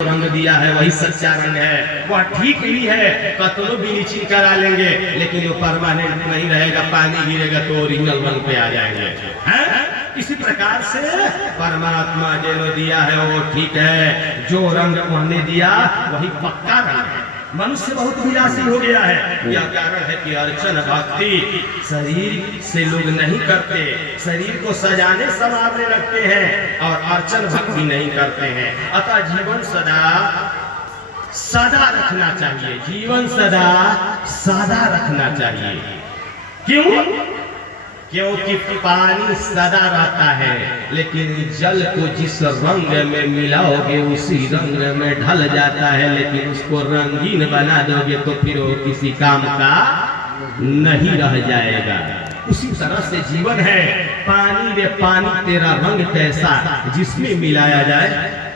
रंग दिया है वही सच्चा रंग है, वह ठीक भी है, कतलो ब्लीचिंग करा लेंगे लेकिन वो परमानेंट नहीं रहेगा, पानी गिरेगा तो ओरिजिनल रंग पे आ जाएंगे। हैं? इसी प्रकार से परमात्मा जो दिया है वो ठीक है, जो रंग उन्होंने दिया वही पक्का रंग है। मनुष्य बहुत विलासी हो गया है, यह कारण है कि अर्चन भक्ति शरीर से लोग नहीं करते, शरीर को सजाने संवारने लगते हैं और अर्चन भक्ति नहीं करते हैं। अतः जीवन सदा सादा रखना चाहिए, जीवन सदा सादा रखना चाहिए। क्यों? क्योंकि पानी सदा रहता है, लेकिन जल को जिस रंग में मिलाओगे उसी रंग में ढल जाता है, लेकिन उसको रंगीन बना दोगे तो फिर वो किसी काम का नहीं रह जाएगा। उसी तरह से जीवन है, पानी रे पानी तेरा रंग कैसा, जिसमें मिलाया जाए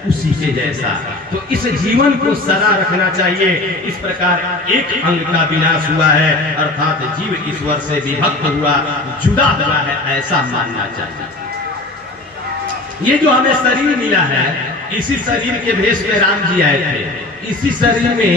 उसी के जैसा। तो इस जीवन को सदा रखना चाहिए। इस प्रकार एक अंग का विनाश हुआ है, अर्थात जीव ईश्वर से विभक्त हुआ, जुदा हुआ है, ऐसा मानना चाहिए। ये जो हमें शरीर मिला है, इसी शरीर के भेष में राम जी आए थे, इसी शरीर में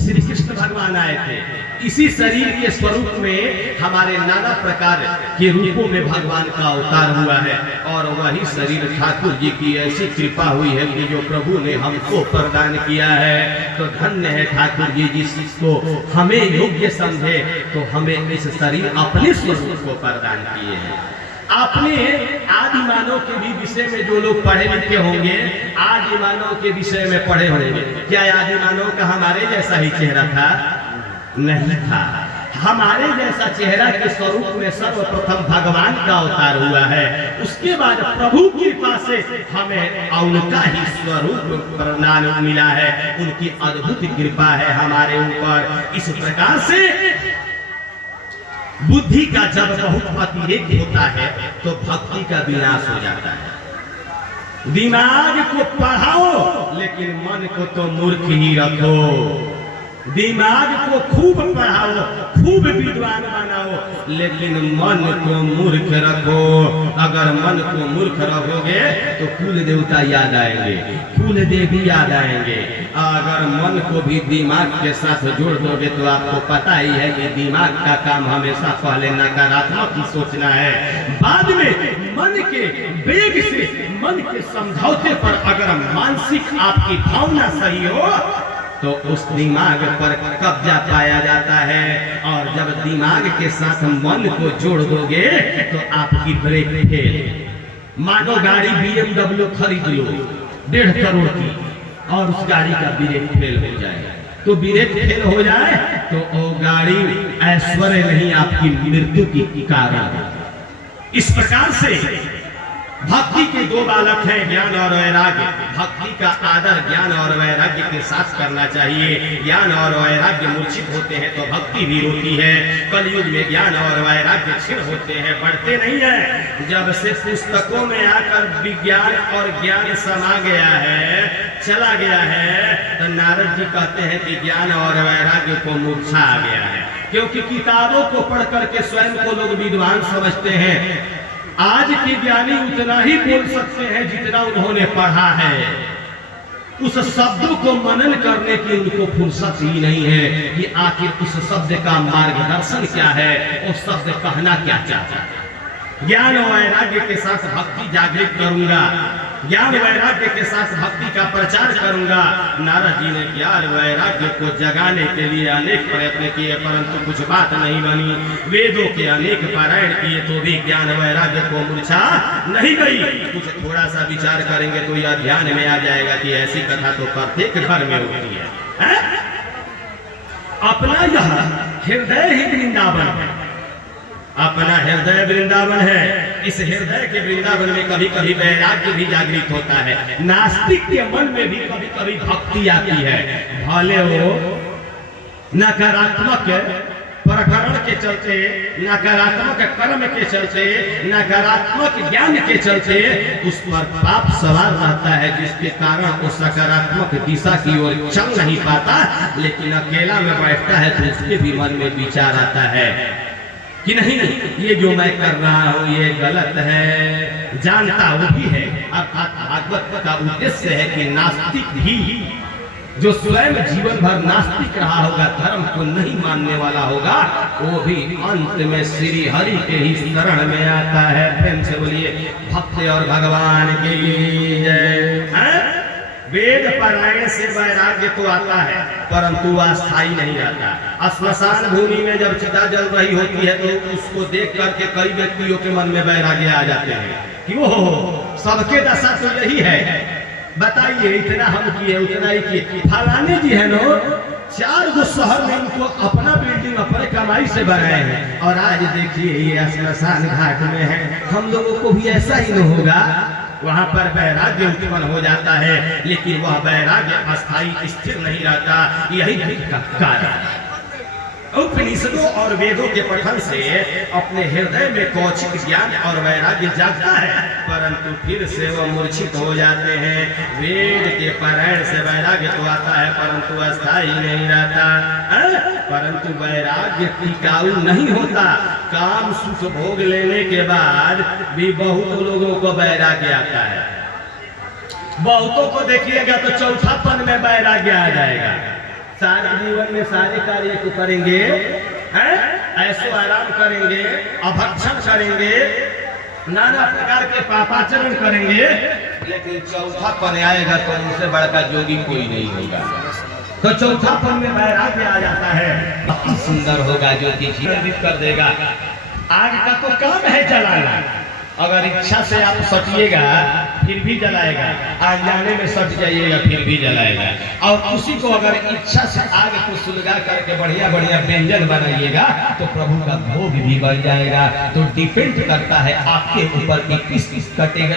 श्री कृष्ण भगवान आए थे, इसी शरीर के स्वरूप में हमारे नाना प्रकार के रूपों में भगवान का अवतार हुआ है। और वही शरीर ठाकुर जी की ऐसी कृपा हुई है कि जो प्रभु ने हमको प्रदान किया है, तो धन्य है ठाकुर जी जिसको हमें योग्य समझे, तो हमें इस शरीर अपने स्वरूप को प्रदान किए हैं। आपने आदि मानव के भी विषय में जो लोग पढ़े लिखे होंगे, आदि मानव के विषय में पढ़े होंगे, क्या आदि मानव का हमारे जैसा ही चेहरा था? नहीं था। हमारे जैसा चेहरा के स्वरूप में सर्वप्रथम भगवान का अवतार हुआ है, उसके बाद प्रभु की कृपा से हमें उनका ही स्वरूप प्रदान मिला है, उनकी अद्भुत कृपा है हमारे ऊपर। इस प्रकार से बुद्धि का जब बहुत अतिरेक होता है तो भक्ति का विनाश हो जाता है। दिमाग को पढ़ाओ लेकिन मन को तो मूर्ख ही रखो। दिमाग को खूब पढ़ाओ, खूब विद्वान बनाओ, लेकिन मन को मूर्ख रखो। अगर मन को मूर्ख रखोगे तो कुल देवता याद आएंगे, कुल देवी याद आएंगे। अगर मन को भी दिमाग के साथ जोड़ दोगे तो आपको पता ही है कि दिमाग का काम हमेशा पहले नकारात्मक ही सोचना है, बाद में मन के वेग से, मन के समझौते पर अगर मानसिक आपकी भावना सही हो तो उस दिमाग पर कब्जा पाया जाता है। और जब दिमाग के साथ मन को जोड़ दोगे तो आपकी ब्रेक फेल। मानो गाड़ी BMW खरीद लो 1.5 करोड़ की और उस गाड़ी का ब्रेक फेल हो जाए, तो ब्रेक फेल हो जाए तो वो गाड़ी ऐश्वर्य नहीं, आपकी मृत्यु की कारण। इस प्रकार से भक्ति के दो बालक हैं, ज्ञान और वैराग्य। भक्ति का आदर ज्ञान और वैराग्य के साथ करना चाहिए। ज्ञान और वैराग्य मूर्छित होते हैं तो भक्ति भी रोती है। कलयुग में ज्ञान और वैराग्य क्षीण होते हैं, बढ़ते नहीं है। जब से पुस्तकों में आकर विज्ञान और ज्ञान समा गया है, चला गया है, तो नारद जी कहते हैं कि ज्ञान और वैराग्य को मूर्छा आ गया है। क्योंकि किताबों को पढ़ करके स्वयं को लोग विद्वान समझते हैं। आज के ज्ञानी उतना ही बोल सकते हैं जितना उन्होंने पढ़ा है। उस शब्दों को मनन करने की उनको फुर्सत ही नहीं है कि आखिर उस शब्द का मार्गदर्शन क्या है, वो शब्द कहना क्या चाहता है। ज्ञान और वैराग्य के साथ भक्ति जागृत करूंगा, ज्ञान वैराग्य के साथ भक्ति का प्रचार करूंगा। नारद जी ने ज्ञान वैराग्य को जगाने के लिए अनेक प्रयत्न किए, परंतु कुछ बात नहीं बनी। वेदों के अनेक पारायण किए तो भी ज्ञान वैराग्य को मूर्छा नहीं गई। कुछ थोड़ा सा विचार करेंगे तो यह ध्यान में आ जाएगा कि ऐसी कथा तो प्रत्येक घर में होती है? अपना यह हृदय ही वृंदावन है, अपना हृदय वृंदावन है। इस हृदय के वृंदावन में कभी कभी वैराग्य भी जागृत होता है। नास्तिक के मन में भी कभी कभी भक्ति आती है। भले वो नकारात्मक प्रकरण के चलते, नकारात्मक कर्म के चलते, नकारात्मक ज्ञान के चलते उस पर पाप सवार रहता है, जिसके कारण वो सकारात्मक दिशा की ओर चल नहीं पाता। लेकिन अकेला में बैठता है तो उसके भी मन में विचार आता है कि नहीं, ये जो मैं कर रहा हूँ ये गलत है, जानता वो भी है अर्थात भागवत का उद्देश्य है कि नास्तिक भी, जो स्वयं जीवन भर नास्तिक रहा होगा, धर्म को नहीं मानने वाला होगा, वो भी अंत में श्री हरि के ही शरण में आता है। प्रेम से बोलिए भक्त और भगवान की जय। वेद पारायण से वैराग्य तो आता है, परंतु अस्थायी नहीं रहता। श्मशान भूमि में जब चिता जल रही होती है तो उसको देख करके कई व्यक्तियों के मन में वैराग्य आ जाते हैं कि वो सबके दशा तो यही है, बताइए इतना हम किए उतना ही किए। फलाने जी है नो 4 गो शहर में उनको अपना बिल्डिंग अपने कमाई से बनाए हैं, और आज देखिए ये श्मशान घाट में है। हम लोगों को भी ऐसा ही न होगा। वहाँ पर वैराग्य उत्पन्न हो जाता है, लेकिन वह वैराग्य अस्थायी स्थिर नहीं रहता। यही दुख का कारण है। उपनिषदों और वेदों के पठन से अपने हृदय में कौशिक ज्ञान और वैराग्य जागता है, परंतु फिर से वह मूर्छित हो जाते हैं। वेद के पारायण से वैराग्य तो आता है, परंतु अस्थायी नहीं रहता। परंतु वैराग्य टिकाऊ नहीं होता। काम सुख भोग लेने के बाद भी बहुत लोगों को वैराग्य आता है। बहुतों को देखिएगा तो चौथापन में वैराग्य आ जाएगा। सारे जीवन में सारे कार्य को करेंगे, ऐसो आराम करेंगे, अभक्षण करेंगे, नाना प्रकार के पापाचरण करेंगे, लेकिन चौथापन आएगा तो उनसे बड़का जोगी कोई नहीं होगा। तो चौथापन में वैराग्य आ जाता है। बहुत सुंदर होगा जो कि जीवित कर देगा। आग का तो काम है जलाना, अगर इच्छा से आप सटिएगा फिर भी जलाएगा, आग जाने में सट जाइएगा फिर भी जलाएगा। और उसी को अगर इच्छा से आग को सुलगा करके बढ़िया बढ़िया व्यंजन बनाइएगा तो प्रभु का भोग भी बढ़ जाएगा। तो डिपेंड करता है आपके ऊपर कि किस कैटेगरी